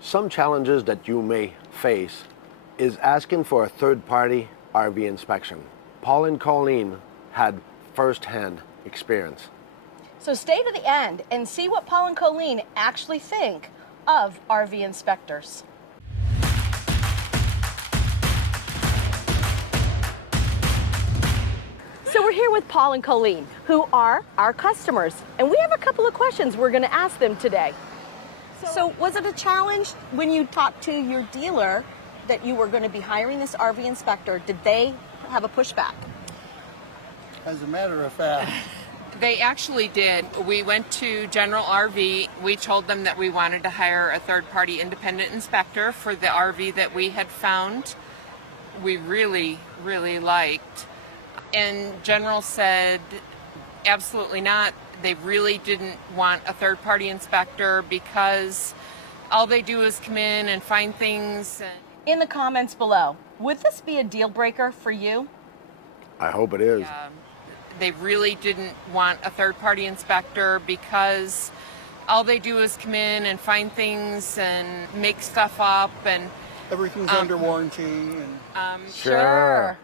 Some challenges that you may face is asking for a third-party RV inspection. Paul and Colleen had first-hand experience. So stay to the end and see what Paul and Colleen actually think of RV inspectors. So we're here with Paul and Colleen, who are our customers, and we have a couple of questions we're going to ask them today. So was it a challenge when you talked to your dealer that you were going to be hiring this RV inspector? Did they have a pushback? As a matter of fact, They actually did. We went to General RV. We told them that we wanted to hire a third-party independent inspector for the RV that we had found. We really, really liked. And General said, absolutely not. They really didn't want a third-party inspector because all they do is come in and find things. In the comments below, would this be a deal breaker for you? I hope it is. They really didn't want a third-party inspector because all they do is come in and find things and make stuff up, and everything's under warranty. And Sure.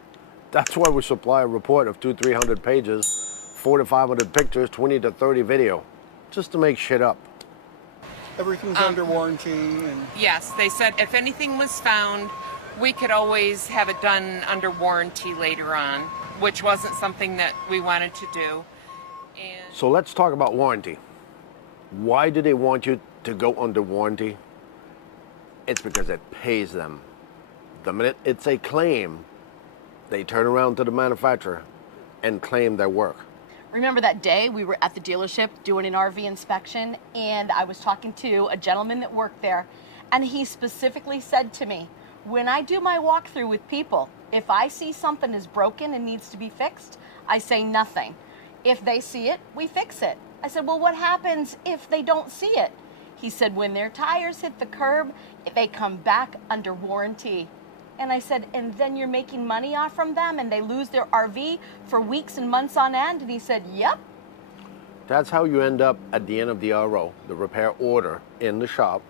That's why we supply a report of 200-300 pages, 400 to 500 pictures, 20 to 30 video, just to make shit up. everything's under warranty. And yes, they said if anything was found, we could always have it done under warranty later on, which wasn't something that we wanted to do. And So let's talk about warranty. Why do they want you to go under warranty? It's because it pays them. The minute it's a claim, they turn around to the manufacturer and claim their work. Remember that day we were at the dealership doing an RV inspection, and I was talking to a gentleman that worked there, and he specifically said to me, when I do my walkthrough with people, if I see something is broken and needs to be fixed, I say nothing. If they see it, we fix it. I said, well, what happens if they don't see it? He said, when their tires hit the curb, they come back under warranty. And I said, and then you're making money off from them and they lose their RV for weeks and months on end? And he said, yep. That's how you end up at the end of the RO, the repair order in the shop,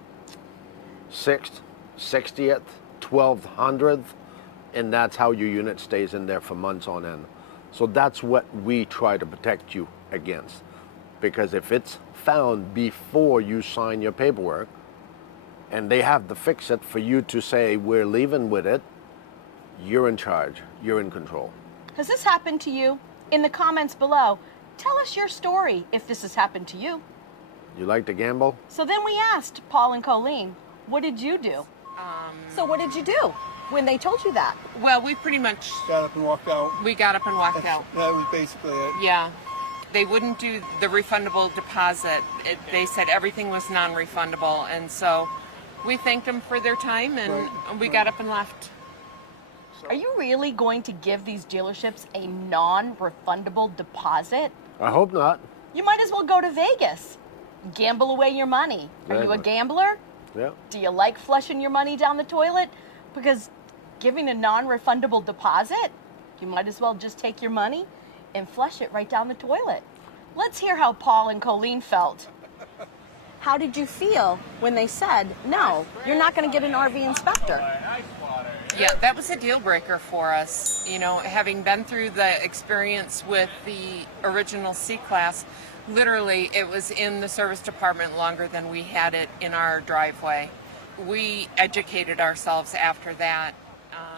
6th, 60th, 1200th, and that's how your unit stays in there for months on end. So that's what we try to protect you against. Because if it's found before you sign your paperwork, and they have to fix it for you to say, we're leaving with it, you're in charge, you're in control. Has this happened to you? In the comments below, tell us your story if this has happened to you. You like to gamble? So then we asked Paul and Colleen, what did you do? So what did you do when they told you that? well, we pretty much, got up and walked out. we got up and walked out. That was basically it. Yeah. They wouldn't do the refundable deposit. They said everything was non-refundable, and so we thanked them for their time, and we got up and left. Are you really going to give these dealerships a non-refundable deposit? I hope not. You might as well go to Vegas. Gamble away your money. Are you a Exactly. gambler? Yeah. Do you like flushing your money down the toilet? Because giving a non-refundable deposit, you might as well just take your money and flush it right down the toilet. Let's hear how Paul and Colleen felt. How did you feel when they said, no, you're not going to get an RV inspector? Yeah, that was a deal breaker for us. You know, having been through the experience with the original C-Class, literally it was in the service department longer than we had it in our driveway. We educated ourselves after that.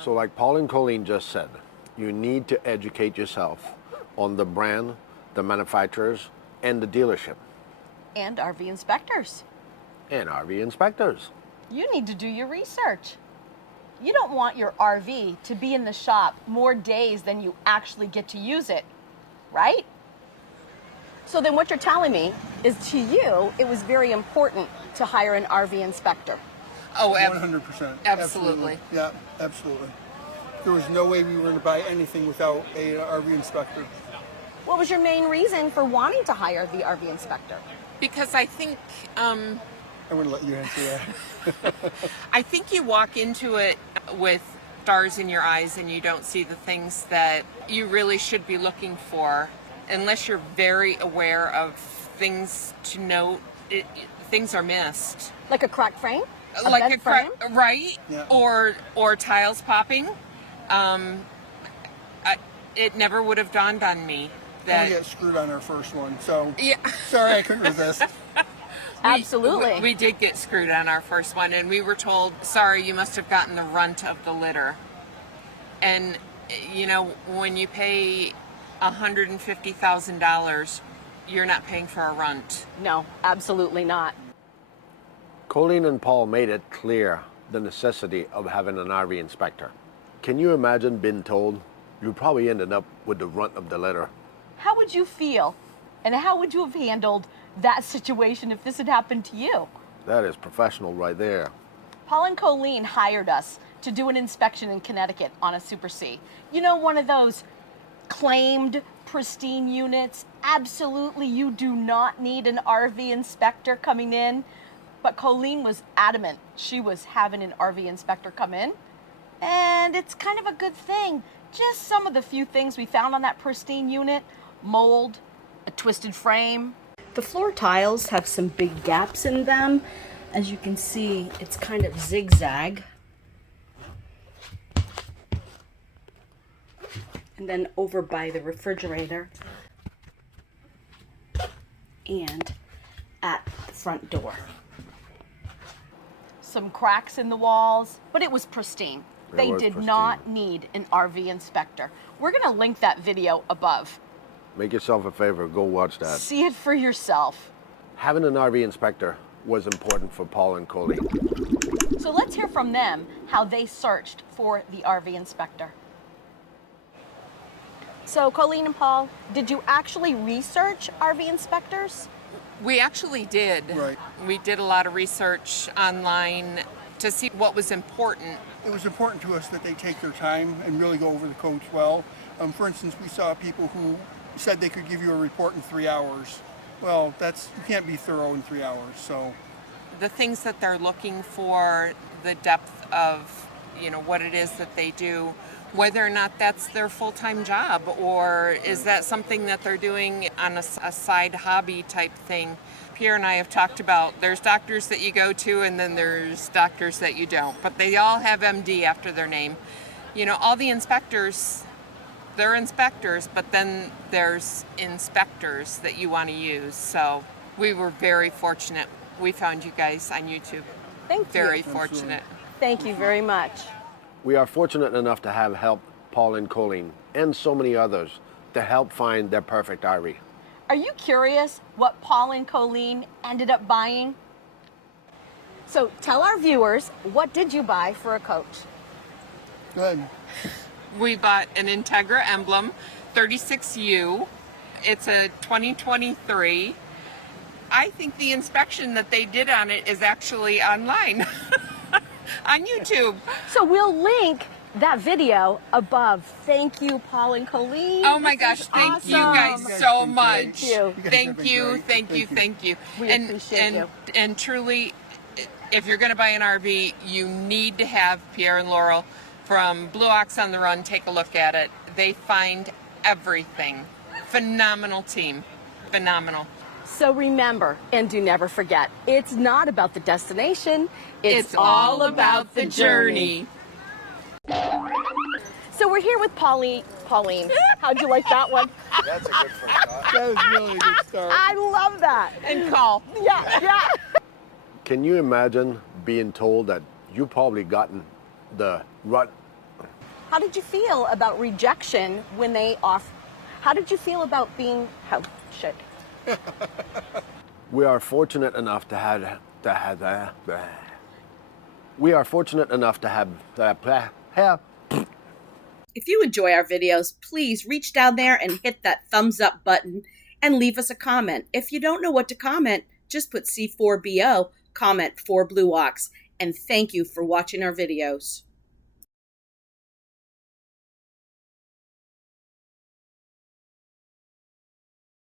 So like Paul and Colleen just said, you need to educate yourself on the brand, the manufacturers, and the dealership. And RV inspectors. And RV inspectors. You need to do your research. You don't want your RV to be in the shop more days than you actually get to use it, right? So then what you're telling me is, to you, it was very important to hire an RV inspector. Oh, 100%. Absolutely. Yeah, absolutely. There was no way we were going to buy anything without a RV inspector. What was your main reason for wanting to hire the RV inspector? because I think I'm going to let you answer that. I think you walk into it with stars in your eyes and you don't see the things that you really should be looking for unless you're very aware of things to note. Things are missed. Like a cracked frame? like bed frame? right? Yeah. Or tiles popping. It never would have dawned on me that. We got screwed on our first one, so Yeah. sorry I couldn't resist. Absolutely. We did get screwed on our first one, and we were told, sorry, you must have gotten the runt of the litter. And, you know, when you pay $150,000, you're not paying for a runt. No, absolutely not. Colleen and Paul made it clear the necessity of having an RV inspector. Can you imagine being told you probably ended up with the runt of the litter? How would you feel? And how would you have handled that situation if this had happened to you? That is professional right there. Paul and Colleen hired us to do an inspection in Connecticut on a Super C. You know, one of those claimed pristine units. Absolutely, you do not need an RV inspector coming in. But Colleen was adamant she was having an RV inspector come in. And it's kind of a good thing. Just some of the few things we found on that pristine unit: mold, a twisted frame. The floor tiles have some big gaps in them. As you can see, it's kind of zigzag. And then over by the refrigerator and at the front door. Some cracks in the walls, but it was pristine. They did not need an RV inspector. We're going to link that video above. Make yourself a favor, go watch that. See it for yourself. Having an RV inspector was important for Paul and Colleen. So let's hear from them how they searched for the RV inspector. So Colleen and Paul, did you actually research RV inspectors? We actually did. Right. We did a lot of research online to see what was important. It was important to us that they take their time and really go over the codes well. For instance, we saw people who said they could give you a report in 3 hours. Well, you can't be thorough in 3 hours, so. The things that they're looking for, the depth of, you know, what it is that they do, whether or not that's their full-time job, or is that something that they're doing on a side hobby type thing. Pierre and I have talked about there's doctors that you go to and then there's doctors that you don't, but they all have MD after their name. You know, all the inspectors, they're inspectors, but then there's inspectors that you want to use. So we were very fortunate. We found you guys on YouTube. Thank you. Very fortunate. Thank you very much. We are fortunate enough to have helped Paul and Colleen and so many others to help find their perfect RV. Are you curious what Paul and Colleen ended up buying? So tell our viewers, what did you buy for a coach? Good. We bought an Integra Emblem 36U. It's a 2023. I think the inspection that they did on it is actually online on YouTube. So we'll link that video above. Thank you, Paul and Colleen. Oh my This gosh, is thank you awesome. guys so much. Thank you. Thank you, thank you, thank you. We appreciate you. And truly, if you're going to buy an RV, you need to have Pierre and Laurel from Blue Ox on the Run take a look at it. They find everything. Phenomenal team. Phenomenal. So remember, and do never forget, it's not about the destination, It's all about the journey. So we're here with Pauline. How'd you like that one? That's a good one. That was really a good start. I love that. And call. Yeah. Can you imagine being told that you probably gotten the rut? How did you feel about rejection when they how did you feel about being, shit. We are fortunate enough to have We are fortunate enough to have. If you enjoy our videos, please reach down there and hit that thumbs up button and leave us a comment. If you don't know what to comment, just put C4BO, comment for Blue Ox. And thank you for watching our videos.